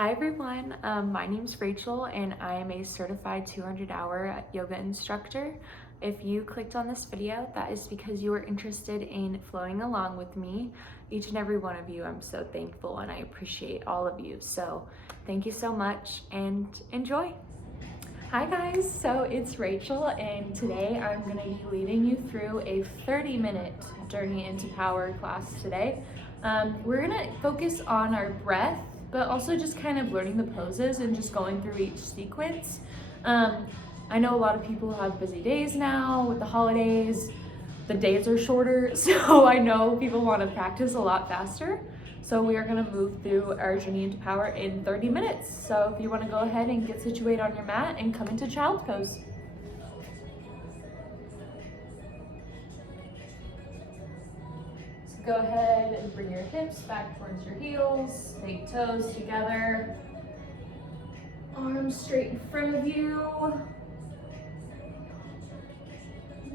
Hi everyone, my name's Rachel and I am a certified 200-hour yoga instructor. If you clicked on this video, that is because you are interested in flowing along with me. Each and every one of you, I'm so thankful and I appreciate all of you. So thank you so much and enjoy. Hi guys, so it's Rachel and today I'm going to be leading you through a 30-minute journey into power class today. We're going to focus on our breath, but also just kind of learning the poses and just going through each sequence. I know a lot of people have busy days now with the holidays. The days are shorter, so I know people want to practice a lot faster. So we are going to move through our journey into power in 30 minutes. So if you want to go ahead and get situated on your mat and come into child's pose. So go ahead and bring your hips back towards your heels, make toes together, arms straight in front of you.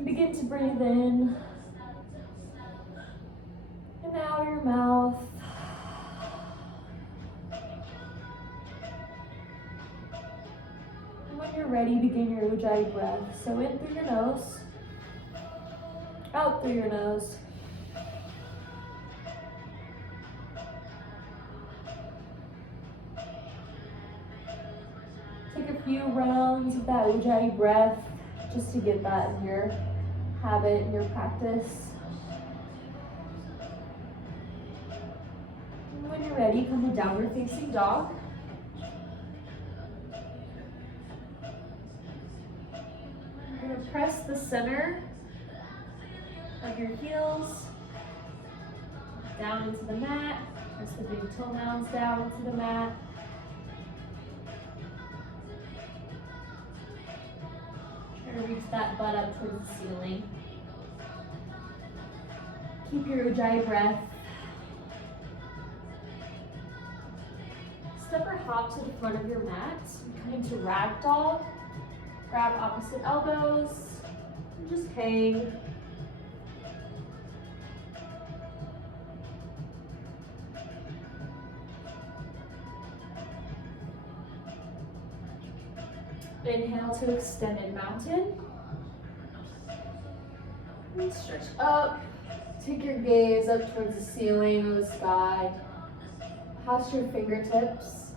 Begin to breathe in and out of your mouth. When you're ready, begin your Ujjayi breath. So in through your nose, out through your nose. Take a few rounds of that Ujjayi breath just to get that in your habit, in your practice. And when you're ready, come to downward facing dog. You're going to press the center of your heels down into the mat. Press the big toenails down into the mat. Try to reach that butt up towards the ceiling. Keep your Ujjayi breath. Step or hop to the front of your mat. Come into ragdoll. Grab opposite elbows. And just hang. Inhale to extended mountain. And stretch up. Take your gaze up towards the ceiling or the sky. Past your fingertips.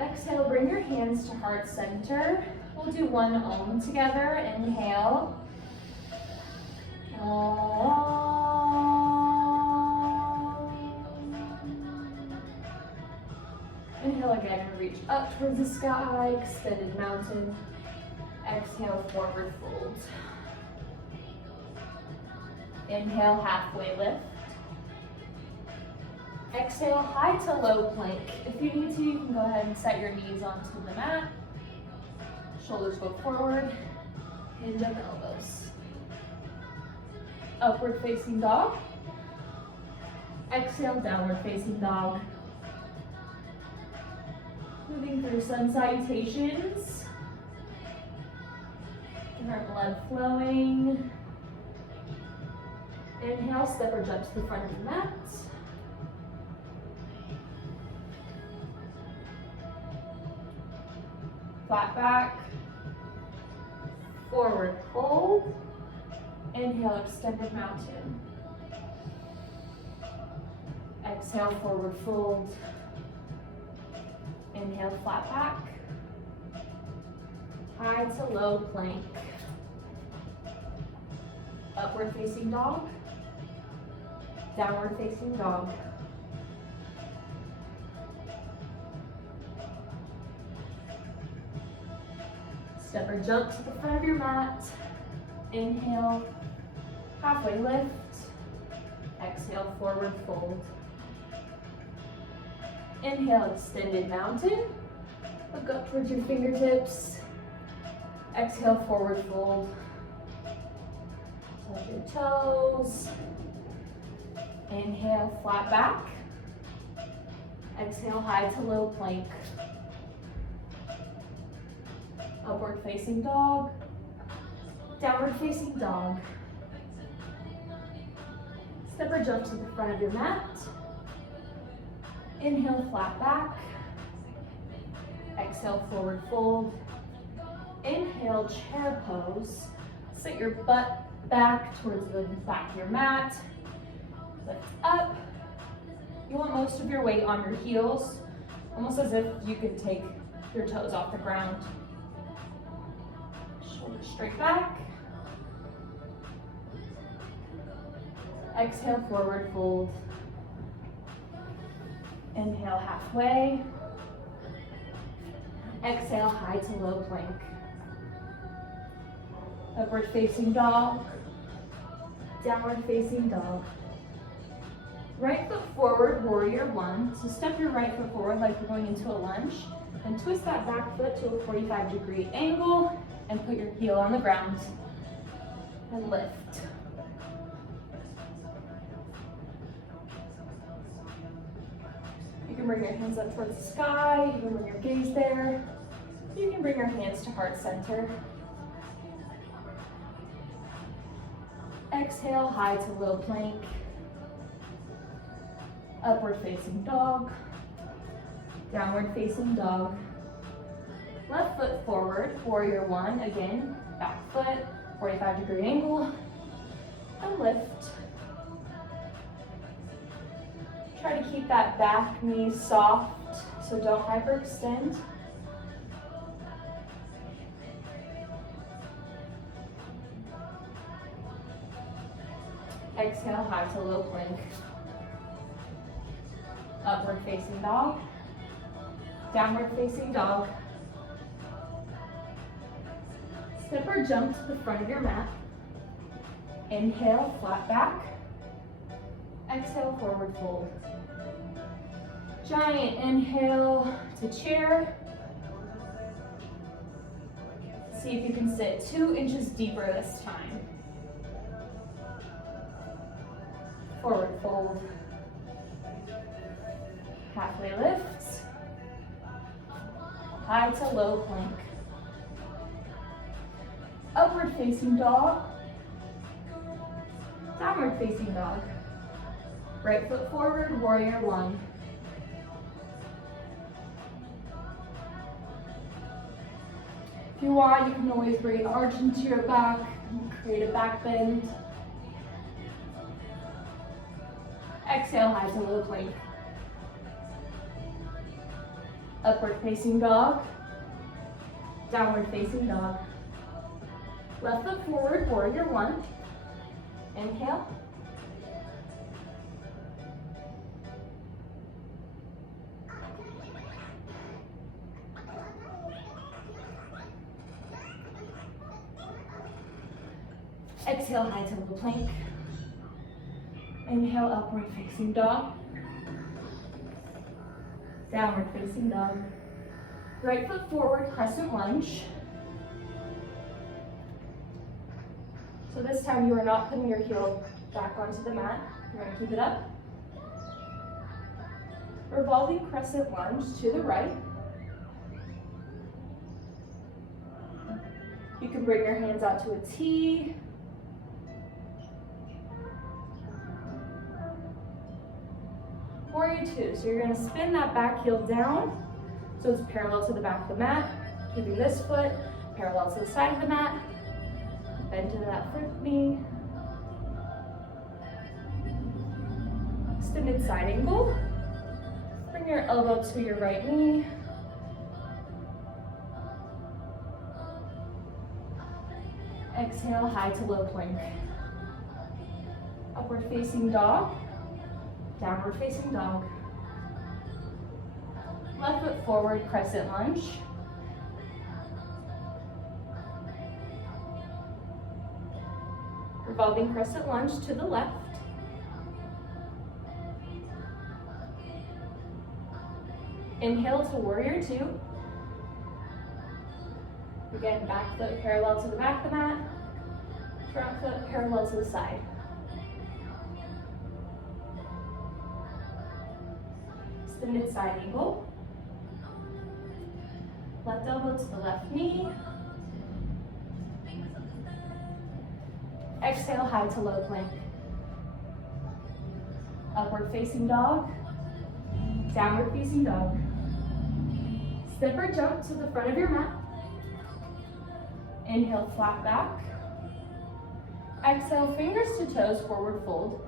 Exhale, bring your hands to heart center. We'll do one Om together. Inhale. Inhale again and reach up towards the sky, extended mountain. Exhale, forward fold. Inhale, halfway lift. Exhale, high to low plank. If you need to, you can go ahead and set your knees onto the mat. Shoulders go forward, hinge at the elbows. Upward facing dog. Exhale, downward facing dog. Moving through sun salutations. Get our blood flowing. Inhale, step or jump to the front of the mat. Flat back. Forward fold. Inhale, extended mountain. Exhale, forward fold. Inhale, flat back. High to low plank. Upward facing dog. Downward facing dog. Step or jump to the front of your mat. Inhale, halfway lift. Exhale, forward fold. Inhale, extended mountain. Look up towards your fingertips. Exhale, forward fold. Touch your toes. Inhale, flat back. Exhale, high to low plank. Upward facing dog. Downward facing dog. Step or jump to the front of your mat. Inhale, flat back. Exhale, forward fold. Inhale, chair pose. Sit your butt back towards the back of your mat. Lift up. You want most of your weight on your heels, almost as if you could take your toes off the ground. Shoulders straight back. Exhale, forward fold. Inhale, halfway. Exhale, high to low plank. Upward facing dog. Downward facing dog. Right foot forward, warrior one. So step your right foot forward like you're going into a lunge. And twist that back foot to a 45-degree angle and put your heel on the ground. And lift. You can bring your hands up towards the sky. You can bring your gaze there. You can bring your hands to heart center. Exhale, high to low plank. Upward facing dog. Downward facing dog. Left foot forward, warrior one. Again, back foot, 45-degree angle. And lift. Try to keep that back knee soft, so don't hyperextend. Exhale, high to low plank. Upward facing dog. Downward facing dog. Step or jump to the front of your mat. Inhale, flat back. Exhale, forward fold. Giant inhale to chair. See if you can sit 2 inches deeper this time. Forward fold. Halfway lift. High to low plank. Upward facing dog. Downward facing dog. Right foot forward, warrior one. If you want, you can always bring an arch into your back and create a back bend. Exhale, high to low plank. Upward facing dog. Downward facing dog. Left foot forward, warrior one. Inhale. Exhale, high to low plank. Inhale, upward facing dog. Downward facing dog. Right foot forward, crescent lunge. So this time you are not putting your heel back onto the mat. You're going to keep it up. Revolving crescent lunge to the right. You can bring your hands out to a T. Warrior two. So you're going to spin that back heel down so it's parallel to the back of the mat. Keeping this foot parallel to the side of the mat. Bend to that front knee. Extended side angle. Bring your elbow to your right knee. Exhale, high to low plank. Upward facing dog. Downward facing dog. Left foot forward, crescent lunge. Revolving crescent lunge to the left. Inhale to warrior two. Again, back foot parallel to the back of the mat. Front foot parallel to the side. Extended side angle. Left elbow to the left knee. Exhale, high to low plank. Upward facing dog. Downward facing dog. Step or jump to the front of your mat. Inhale, flat back. Exhale, fingers to toes, forward fold.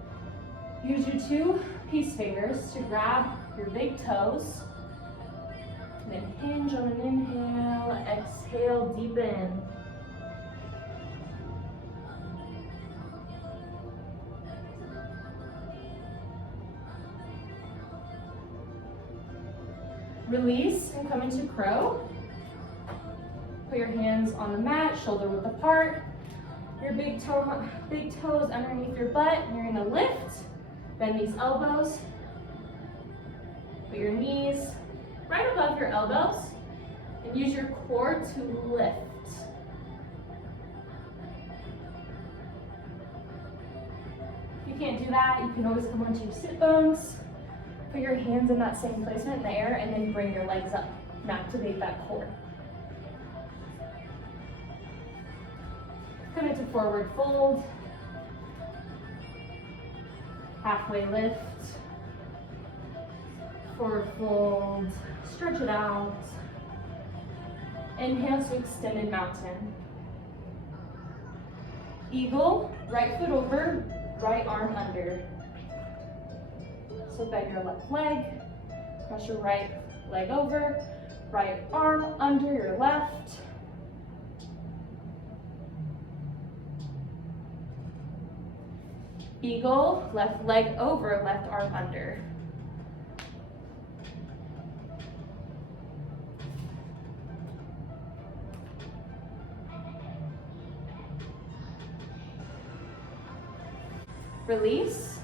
Use your 2 peace fingers to grab your big toes. And then hinge on an inhale, exhale, deepen. Release and come into crow. Put your hands on the mat, shoulder width apart. Your big toes underneath your butt. You're gonna lift, bend these elbows. Put your knees right above your elbows and use your core to lift. If you can't do that, you can always come onto your sit bones. Put your hands in that same placement there and then bring your legs up and activate that core. Come into forward fold. Halfway lift. Forward fold. Stretch it out. Inhale to extended mountain. Eagle, right foot over, right arm under. So bend your left leg, cross your right leg over, right arm under your left. Eagle, left leg over, left arm under. Release.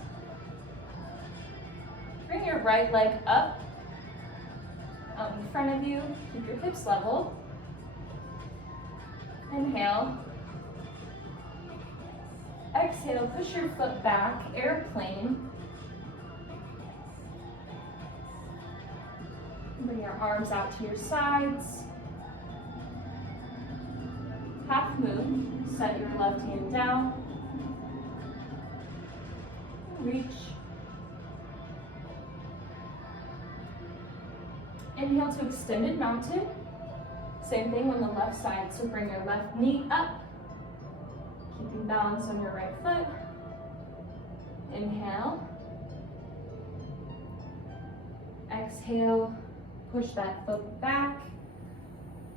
Bring your right leg up, out in front of you. Keep your hips level. Inhale. Exhale, push your foot back, airplane. Bring your arms out to your sides. Half moon, set your left hand down. Reach. Inhale to extended mountain. Same thing on the left side, so bring your left knee up. Keeping balance on your right foot. Inhale. Exhale, push that foot back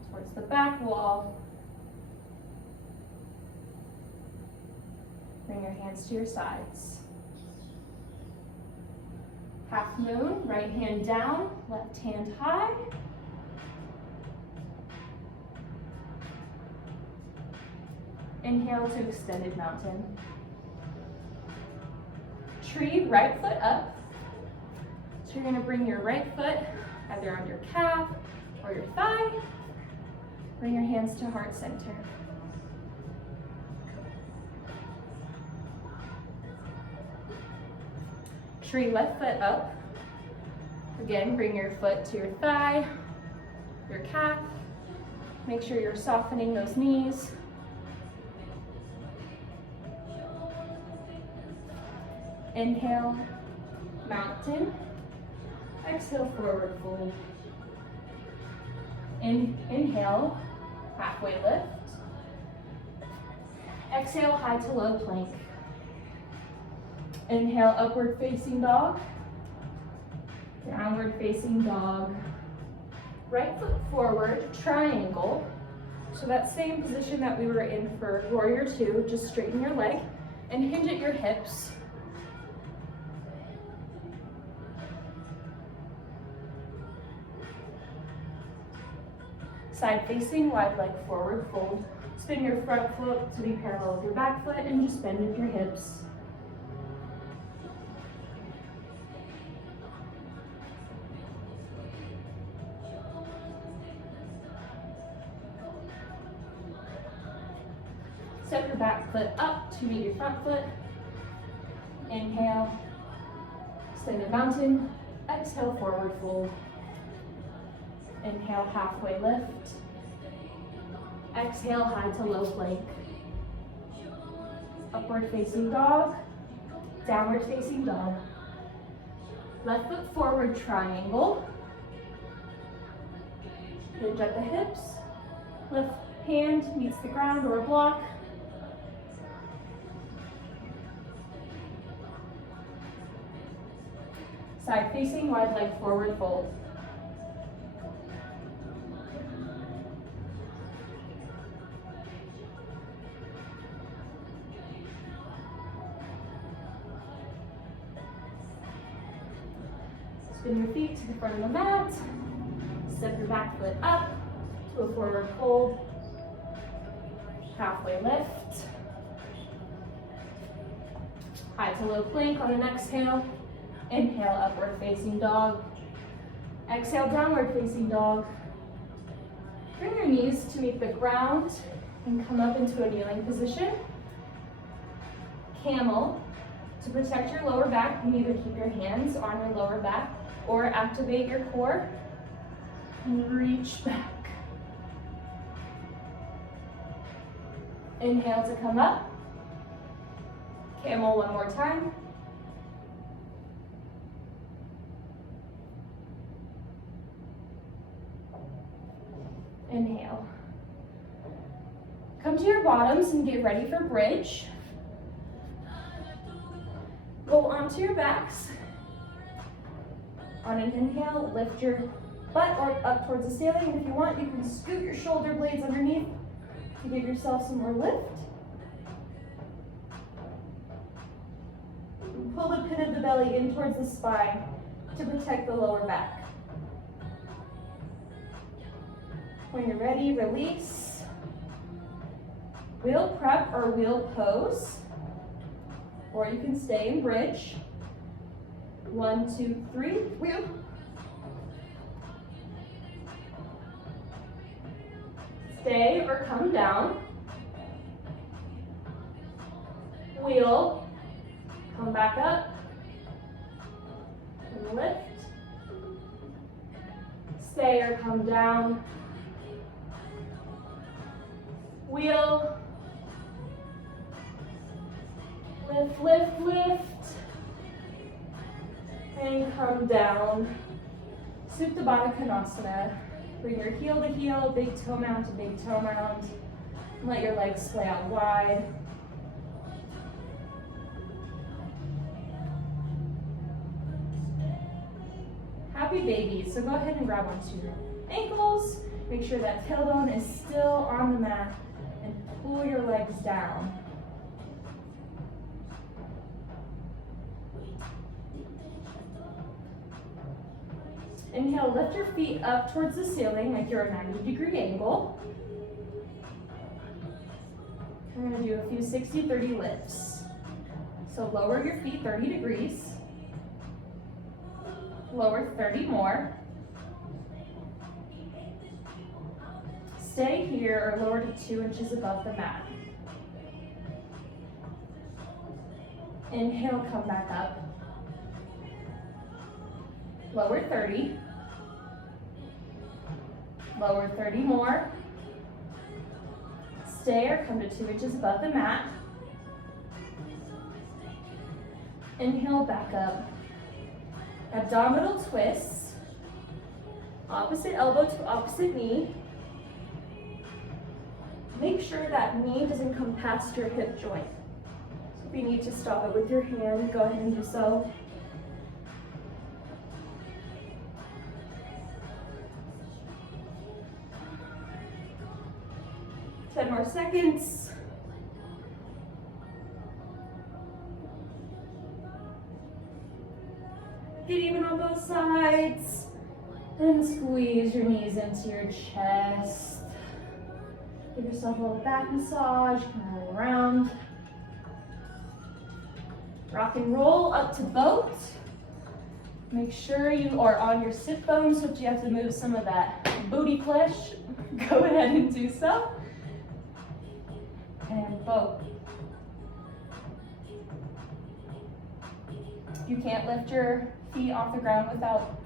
towards the back wall. Bring your hands to your sides. Half moon, right hand down, left hand high. Inhale to extended mountain. Tree, right foot up. So you're gonna bring your right foot either on your calf or your thigh. Bring your hands to heart center. Tree, left foot up. Again, bring your foot to your thigh, your calf. Make sure you're softening those knees. Inhale, mountain. Exhale, forward fold. Inhale, halfway lift. Exhale, high to low plank. Inhale, upward facing dog. Downward facing dog. Right foot forward, triangle. So that same position that we were in for warrior 2, just straighten your leg and hinge at your hips. Side facing, wide leg forward fold. Spin your front foot to be parallel with your back foot and just bend with your hips. Step your back foot up to meet your front foot. Inhale, extended mountain. Exhale, forward fold. Inhale, halfway lift. Exhale, high to low plank. Upward facing dog. Downward facing dog. Left foot forward triangle. Hinge at the hips. Left hand meets the ground or a block. Side facing, wide leg forward fold. Spin your feet to the front of the mat. Step your back foot up to a forward fold. Halfway lift. High to low plank on an exhale. Inhale, upward facing dog. Exhale, downward facing dog. Bring your knees to meet the ground and come up into a kneeling position. Camel. To protect your lower back, you can either keep your hands on your lower back or activate your core and reach back. Inhale to come up. Camel one more time. Inhale. Come to your bottoms and get ready for bridge. Go onto your backs. On an inhale, lift your butt or up towards the ceiling. And if you want, you can scoot your shoulder blades underneath to give yourself some more lift. And pull the pin of the belly in towards the spine to protect the lower back. When you're ready, release. Wheel prep or wheel pose. Or you can stay in bridge. 1, 2, 3, wheel. Stay or come down. Wheel. Come back up. And lift. Stay or come down. Wheel. Lift, lift, lift. And come down. Supta Baddha Konasana. Bring your heel to heel, big toe mound to big toe mound. Let your legs splay out wide. Happy baby. So go ahead and grab onto your ankles. Make sure that tailbone is still on the mat and pull your legs down. Inhale, lift your feet up towards the ceiling like you're a 90-degree angle. We're going to do a few 60-30 lifts. So lower your feet 30 degrees. Lower 30 more. Stay here or lower to 2 inches above the mat. Inhale, come back up. Lower 30. Lower 30 more. Stay or come to 2 inches above the mat. Inhale, back up. Abdominal twists. Opposite elbow to opposite knee. Make sure that knee doesn't come past your hip joint. So if you need to stop it with your hand, go ahead and do so. 10 more seconds. Get even on both sides. And squeeze your knees into your chest. Give yourself a little back massage, roll around. Rock and roll up to boat. Make sure you are on your sit bones, so if you have to move some of that booty flesh, go ahead and do so. And boat. If you can't lift your feet off the ground without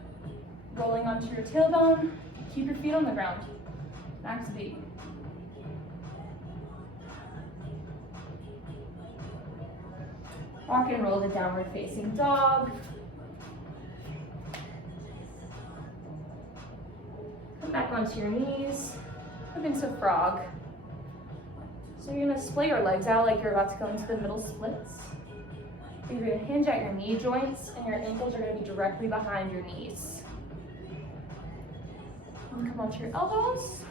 rolling onto your tailbone, keep your feet on the ground. Max beat. Rock and roll the downward facing dog. back onto your knees, move into frog. So you're gonna split your legs out like you're about to go into the middle splits. You're gonna hinge at your knee joints and your ankles are gonna be directly behind your knees. And come onto your elbows.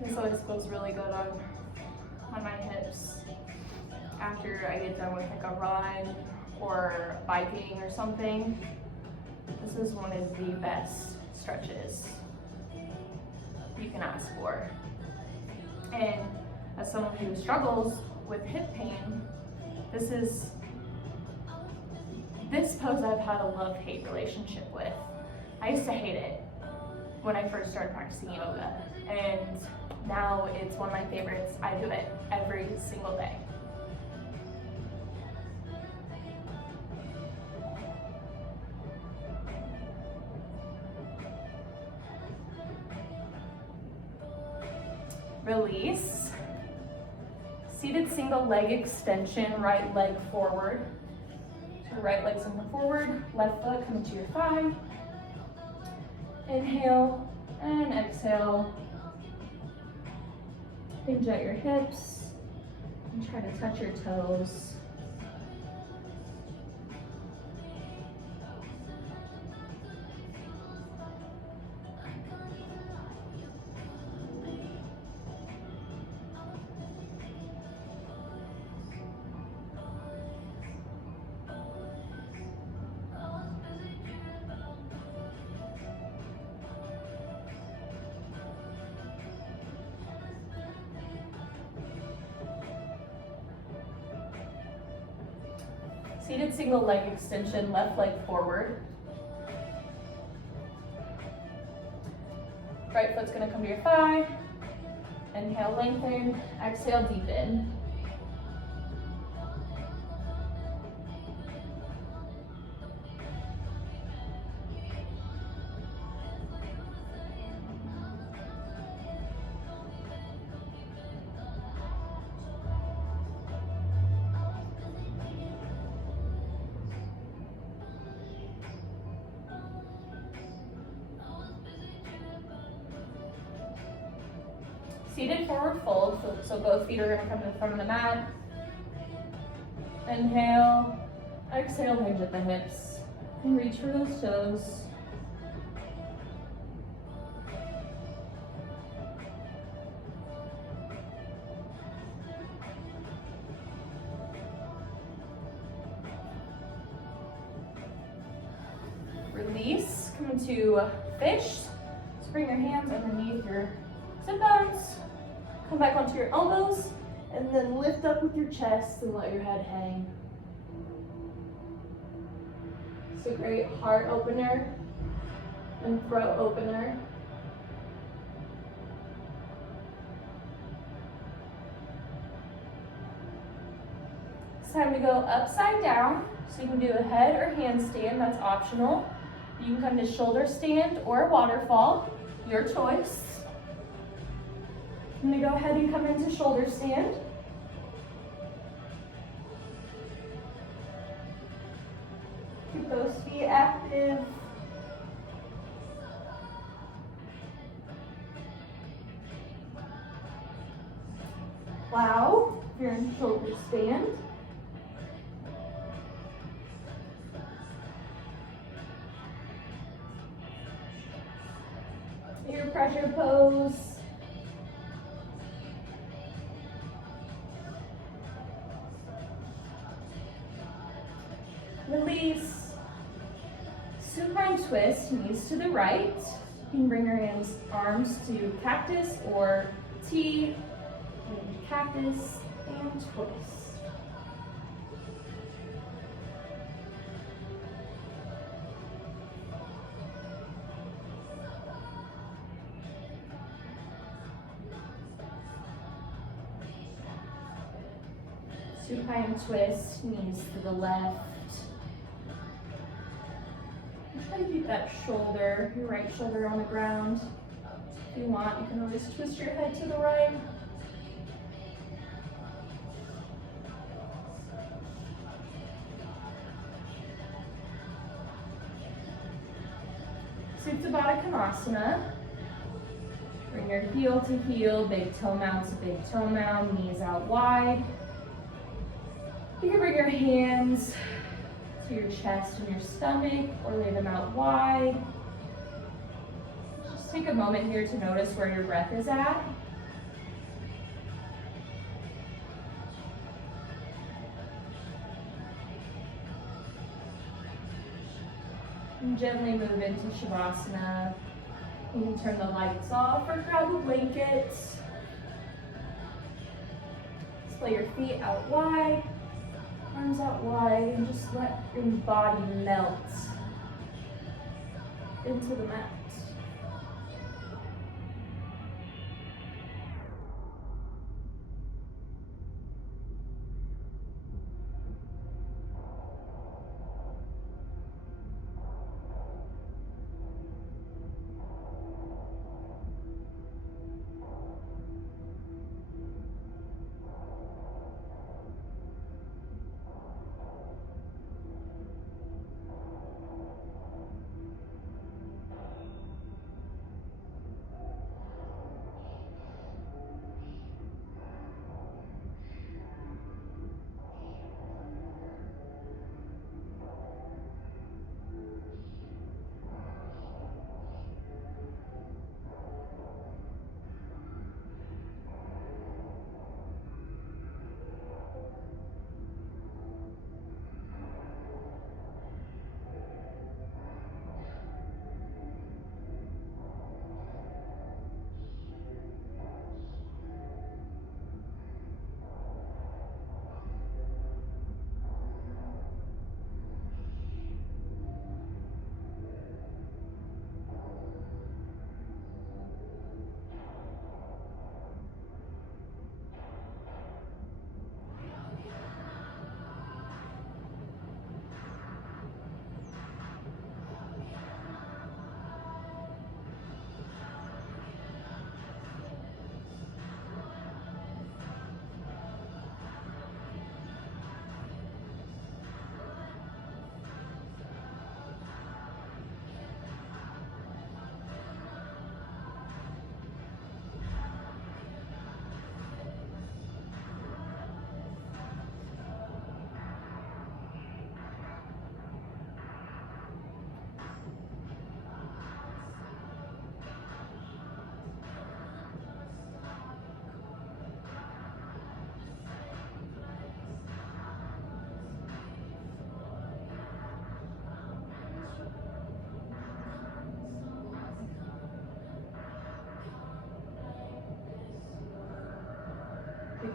This always feels really good on my hips after I get done with like a run or biking or something. This is one of the best stretches you can ask for. And as someone who struggles with hip pain, this pose I've had a love-hate relationship with. I used to hate it when I first started practicing yoga, and now it's one of my favorites. I do it every single day. Release. Seated single leg extension, right leg forward. So right leg's coming forward, left foot coming to your thigh. Inhale and exhale. Hinge at your hips and try to touch your toes. Seated single leg extension, left leg forward. Right foot's gonna come to your thigh. Inhale, lengthen. Exhale, deepen. Seated forward fold, so both feet are gonna come to the front of the mat. Inhale, exhale, hinge at the hips, and reach for those toes. Release, come into fish. So bring your hands underneath your sit bones. Come back onto your elbows, and then lift up with your chest and let your head hang. It's a great heart opener and throat opener. It's time to go upside down. So you can do a head or handstand, that's optional. You can come to shoulder stand or waterfall, your choice. I'm gonna go ahead and come into shoulder stand. Keep those feet active. Plow, if you're in shoulder stand. Your pressure pose. Release. Supine twist, knees to the right. You can bring your arms to cactus or T, and cactus and twist. Supine twist, knees to the left. Try to keep that shoulder, your right shoulder on the ground. If you want, you can always twist your head to the right. Supta Baddha Konasana. Bring your heel to heel, big toe mound to big toe mound, knees out wide. You can bring your hands to your chest and your stomach or lay them out wide. Just take a moment here to notice where your breath is at. And gently move into Shavasana. You can turn the lights off or grab a blanket. Splay your feet out wide, arms out wide, and just let your body melt into the mat.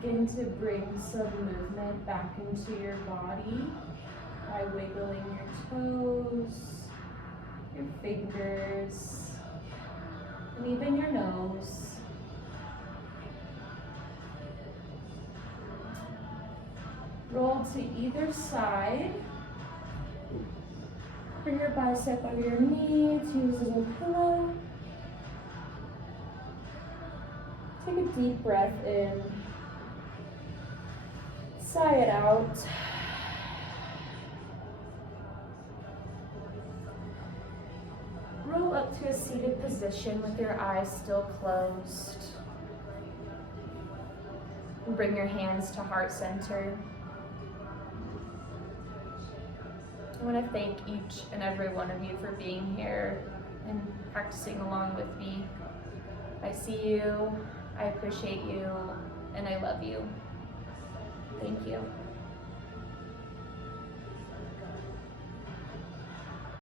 Begin to bring some movement back into your body by wiggling your toes, your fingers, and even your nose. Roll to either side. Bring your bicep under your knee to use as a pillow. Take a deep breath in. Sigh it out. Roll up to a seated position with your eyes still closed. And bring your hands to heart center. I want to thank each and every one of you for being here and practicing along with me. I see you, I appreciate you, and I love you. Thank you.